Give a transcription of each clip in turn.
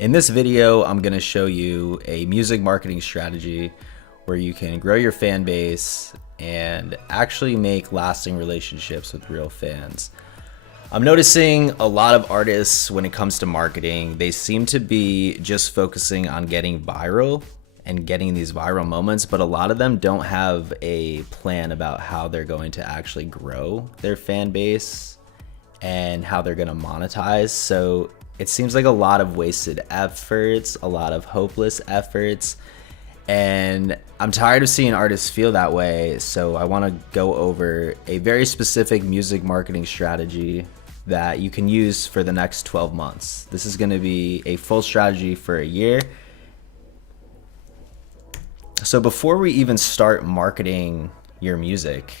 In this video, I'm going to show you a music marketing strategy where you can grow your fan base and actually make lasting relationships with real fans. I'm noticing a lot of artists, when it comes to marketing, they seem to be just focusing on getting viral and getting these viral moments, but a lot of them don't have a plan about how they're going to actually grow their fan base and how they're going to monetize. So it seems like a lot of wasted efforts, a lot of hopeless efforts, and I'm tired of seeing artists feel that way. So I want to go over a very specific music marketing strategy that you can use for the next 12 months. This is going to be a full strategy for a year. So before we even start marketing your music,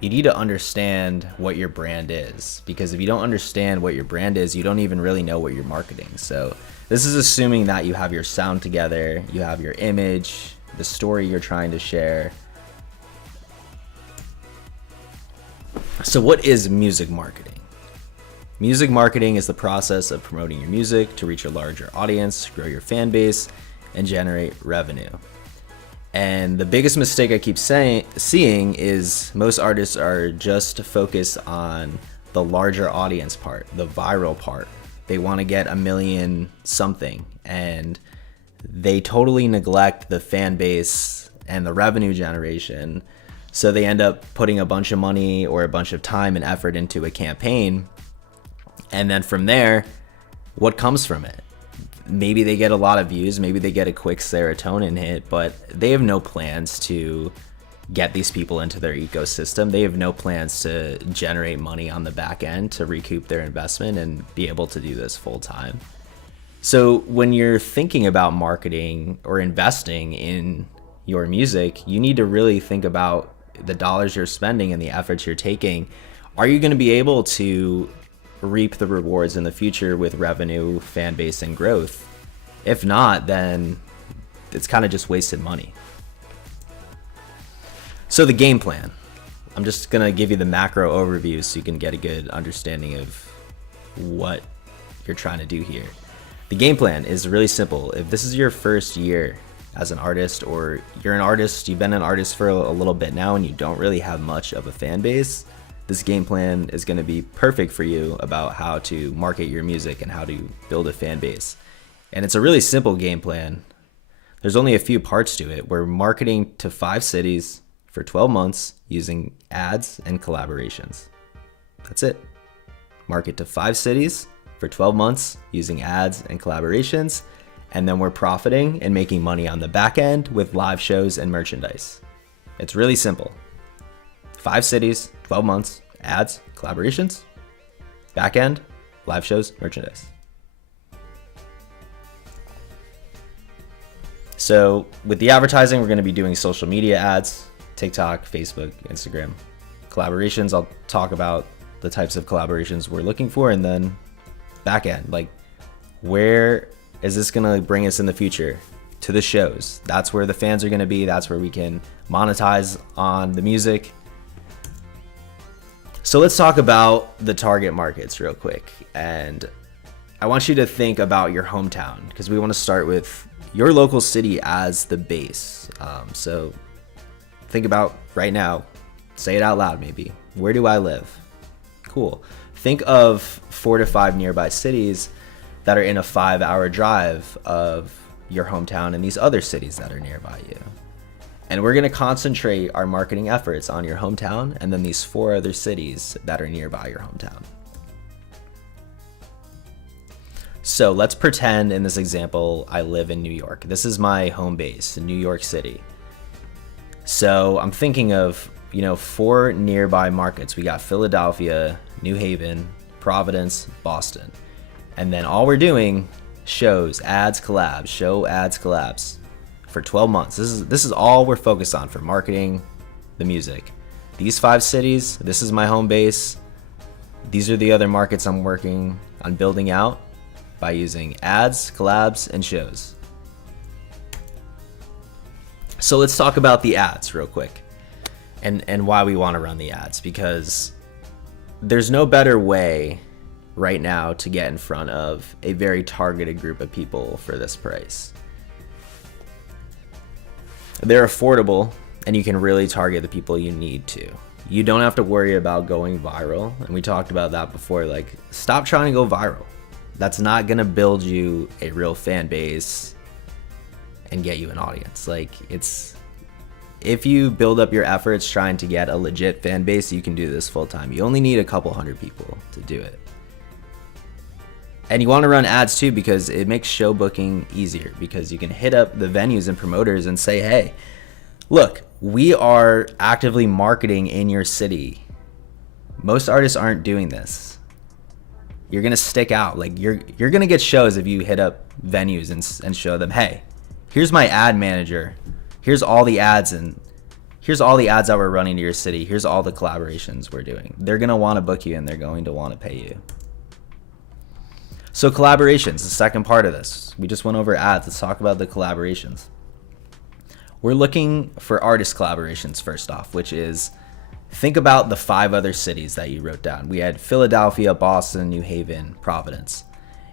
you need to understand what your brand is, because if you don't understand what your brand is, you don't even really know what you're marketing. So this is assuming that you have your sound together, you have your image, the story you're trying to share. So what is music marketing? Music marketing is the process of promoting your music to reach a larger audience, grow your fan base, and generate revenue. And the biggest mistake I keep seeing is most artists are just focused on the larger audience part, the viral part. They want to get 1 million something, and they totally neglect the fan base and the revenue generation. So they end up putting a bunch of money or a bunch of time and effort into a campaign. And then from there, what comes from it? Maybe they get a lot of views, maybe they get a quick serotonin hit, but they have no plans to get these people into their ecosystem. They have no plans to generate money on the back end to recoup their investment and be able to do this full time. So when you're thinking about marketing or investing in your music, you need to really think about the dollars you're spending and the efforts you're taking. Are you going to be able to reap the rewards in the future with revenue, fan base, and growth? If not, then it's kind of just wasted money. So the game plan, I'm just gonna give you the macro overview so you can get a good understanding of what you're trying to do here. The game plan is really simple. If this is your first year as an artist, or you're an artist, you've been an artist for a little bit now and you don't really have much of a fan base, this game plan is going to be perfect for you about how to market your music and how to build a fan base. And it's a really simple game plan. There's only a few parts to it. We're marketing to 5 cities for 12 months using ads and collaborations. That's it. Market to 5 cities for 12 months using ads and collaborations. And then we're profiting and making money on the back end with live shows and merchandise. It's really simple. 5 cities, 12 months, ads, collaborations, back end, live shows, merchandise. So with the advertising, we're going to be doing social media ads, TikTok, Facebook, Instagram. Collaborations, I'll talk about the types of collaborations we're looking for, and then back end, like where is this going to bring us in the future? To the shows. That's where the fans are going to be. That's where we can monetize on the music. So let's talk about the target markets real quick. And I want you to think about your hometown, because we want to start with your local city as the base. So think about right now, say it out loud maybe. Where do I live? Cool. Think of 4 to 5 nearby cities that are in a 5-hour drive of your hometown and these other cities that are nearby you. And we're going to concentrate our marketing efforts on your hometown and then these 4 other cities that are nearby your hometown. So let's pretend in this example I live in New York. This is my home base in New York City. So I'm thinking of, 4 nearby markets. We got Philadelphia, New Haven, Providence, Boston. And then all we're doing, shows, ads, collabs, show, ads, collabs. For 12 months. This is all we're focused on for marketing the music. These 5 cities, this is my home base. These are the other markets I'm working on building out by using ads, collabs, and shows. So let's talk about the ads real quick and why we want to run the ads, because there's no better way right now to get in front of a very targeted group of people for this price. They're affordable, and you can really target the people you need to. You don't have to worry about going viral, and we talked about that before. Like, stop trying to go viral. That's not gonna build you a real fan base and get you an audience. Like, if you build up your efforts trying to get a legit fan base, you can do this full time. You only need a couple hundred people to do it. And you want to run ads too, because it makes show booking easier, because you can hit up the venues and promoters and say, hey, look, we are actively marketing in your city. Most artists aren't doing this. You're going to stick out. Like, you're going to get shows if you hit up venues and show them, hey, here's my ad manager. Here's all the ads, and here's all the ads that we're running to your city. Here's all the collaborations we're doing. They're going to want to book you, and they're going to want to pay you. So collaborations, the second part of this. We just went over ads. Let's talk about the collaborations. We're looking for artist collaborations first off, which is, think about the 5 other cities that you wrote down. We had Philadelphia, Boston, New Haven, Providence.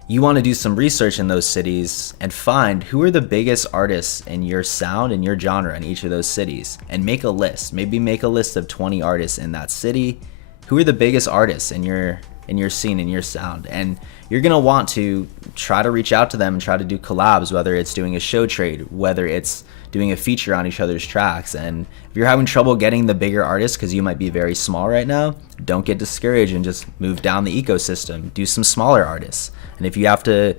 You want to do some research in those cities and find who are the biggest artists in your sound and your genre in each of those cities, and make a list. Maybe make a list of 20 artists in that city. Who are the biggest artists in your scene, in your sound? And you're going to want to try to reach out to them and try to do collabs, whether it's doing a show trade, whether it's doing a feature on each other's tracks. And if you're having trouble getting the bigger artists because you might be very small right now, don't get discouraged and just move down the ecosystem. Do some smaller artists. And if you have to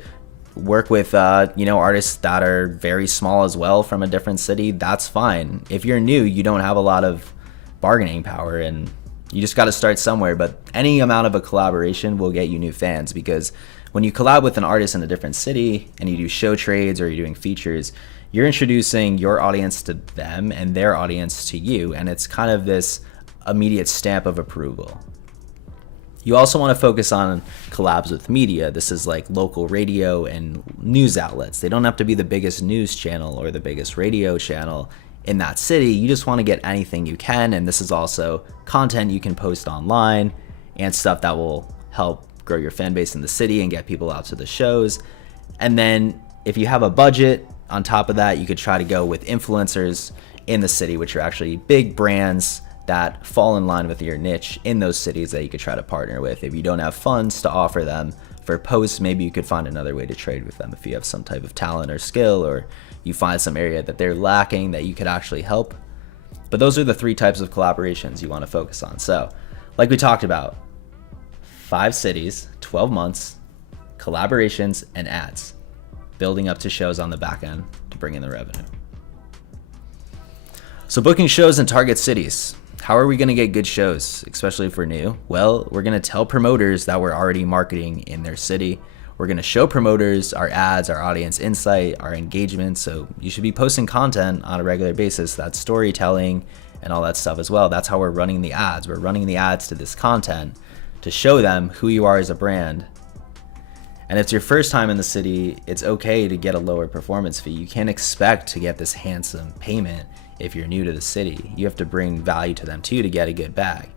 work with artists that are very small as well from a different city, that's fine. If you're new, you don't have a lot of bargaining power, and you just got to start somewhere. But any amount of a collaboration will get you new fans, because when you collab with an artist in a different city and you do show trades or you're doing features, you're introducing your audience to them and their audience to you, and it's kind of this immediate stamp of approval. You also want to focus on collabs with media. This is like local radio and news outlets. They don't have to be the biggest news channel or the biggest radio channel in that city. You just want to get anything you can, and this is also content you can post online and stuff that will help grow your fan base in the city and get people out to the shows. And then if you have a budget on top of that, you could try to go with influencers in the city, which are actually big brands that fall in line with your niche in those cities that you could try to partner with. If you don't have funds to offer them for posts, maybe you could find another way to trade with them. If you have some type of talent or skill, or you find some area that they're lacking that you could actually help. But those are the 3 types of collaborations you want to focus on. So like we talked about, 5 cities, 12 months, collaborations, and ads, building up to shows on the back end to bring in the revenue. So booking shows in target cities. How are we going to get good shows, especially if we're new? Well, we're going to tell promoters that we're already marketing in their city. We're going to show promoters our ads, our audience insight, our engagement. So you should be posting content on a regular basis. That's storytelling and all that stuff as well. That's how we're running the ads. We're running the ads to this content to show them who you are as a brand. And if it's your first time in the city, it's okay to get a lower performance fee. You can't expect to get this handsome payment if you're new to the city. You have to bring value to them too to get a good bag.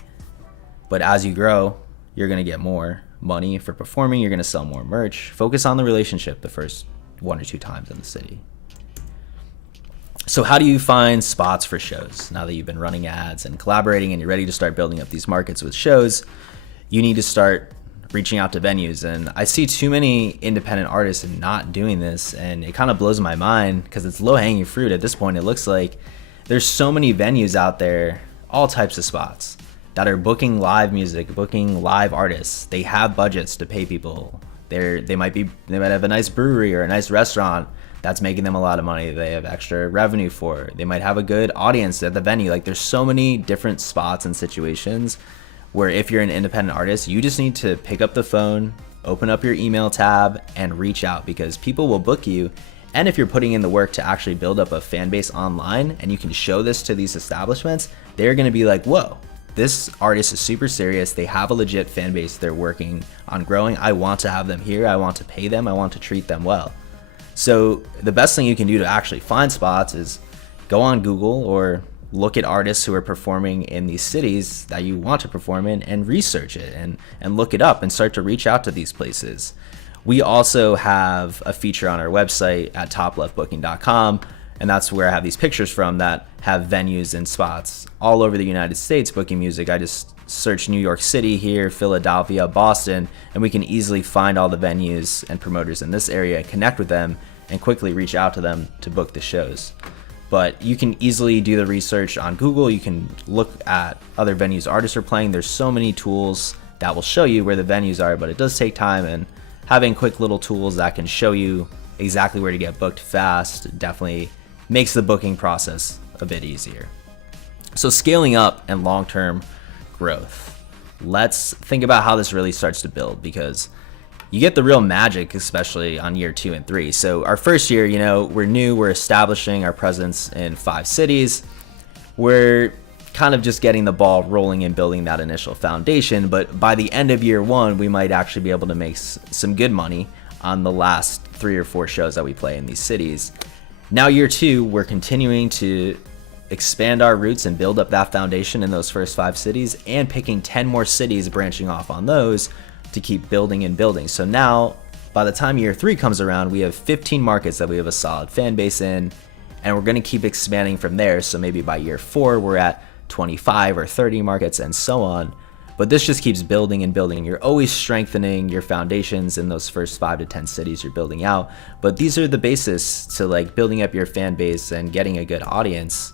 But as you grow, you're going to get more money for performing. You're going to sell more merch. Focus on the relationship the first 1 or 2 times in the city. So how do you find spots for shows? Now that you've been running ads and collaborating and you're ready to start building up these markets with shows, you need to start reaching out to venues. And I see too many independent artists not doing this, and it kind of blows my mind because it's low-hanging fruit at this point. It looks like there's so many venues out there, all types of spots, that are booking live music, booking live artists. They have budgets to pay people. They might have a nice brewery or a nice restaurant that's making them a lot of money. They have extra revenue for it. They might have a good audience at the venue. Like, there's so many different spots and situations where if you're an independent artist, you just need to pick up the phone, open up your email tab, and reach out, because people will book you. And if you're putting in the work to actually build up a fan base online and you can show this to these establishments, they're going to be like, whoa, this artist is super serious. They have a legit fan base they're working on growing. I want to have them here. I want to pay them. I want to treat them well. So the best thing you can do to actually find spots is go on Google or look at artists who are performing in these cities that you want to perform in and research it and look it up and start to reach out to these places. We also have a feature on our website at topleftbooking.com, and that's where I have these pictures from that have venues and spots all over the United States booking music. I just search New York City here, Philadelphia, Boston, and we can easily find all the venues and promoters in this area, connect with them, and quickly reach out to them to book the shows. But you can easily do the research on Google. You can look at other venues artists are playing. There's so many tools that will show you where the venues are, but it does take time, and having quick little tools that can show you exactly where to get booked fast definitely makes the booking process a bit easier. So scaling up and long-term growth. Let's think about how this really starts to build, because you get the real magic, especially on year 2 and 3. So our first year, we're new, we're establishing our presence in 5 cities. We're kind of just getting the ball rolling and building that initial foundation. But by the end of year 1, we might actually be able to make some good money on the last 3 or 4 shows that we play in these cities. Now year 2, we're continuing to expand our roots and build up that foundation in those first 5 cities, and picking 10 more cities, branching off on those to keep building and building. So now by the time year 3 comes around, we have 15 markets that we have a solid fan base in, and we're going to keep expanding from there. So maybe by year 4, we're at 25 or 30 markets and so on. But this just keeps building and building. You're always strengthening your foundations in those first 5 to 10 cities you're building out. But these are the basis to like building up your fan base and getting a good audience.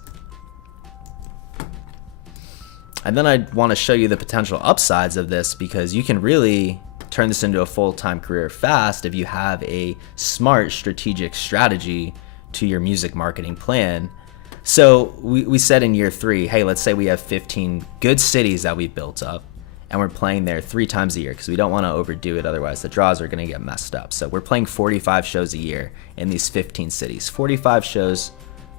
And then I want to show you the potential upsides of this, because you can really turn this into a full-time career fast if you have a smart strategic strategy to your music marketing plan. So we said in year 3, hey, let's say we have 15 good cities that we've built up, and we're playing there 3 times a year, because we don't want to overdo it, otherwise the draws are going to get messed up. So we're playing 45 shows a year in these 15 cities. 45 shows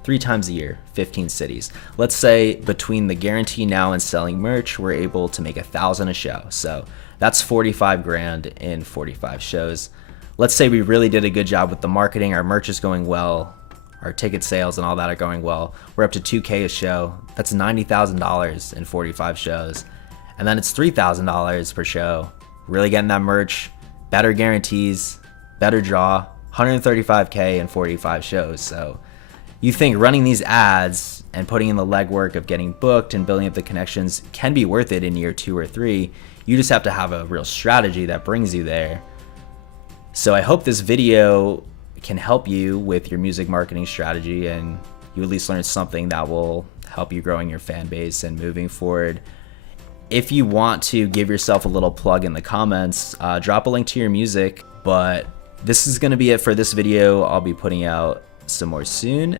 3 times a year, 15 cities. Let's say between the guarantee now and selling merch, we're able to make $1,000 a show. So that's 45 grand in 45 shows. Let's say we really did a good job with the marketing. Our merch is going well. Our ticket sales and all that are going well. We're up to $2K a show. That's $90,000 in 45 shows. And then it's $3,000 per show. Really getting that merch, better guarantees, better draw, $135K in 45 shows. So you think running these ads and putting in the legwork of getting booked and building up the connections can be worth it in year 2 or 3. You just have to have a real strategy that brings you there. So I hope this video can help you with your music marketing strategy, and you at least learn something that will help you growing your fan base and moving forward. If you want to give yourself a little plug in the comments, drop a link to your music. But this is going to be it for this video. I'll be putting out some more soon.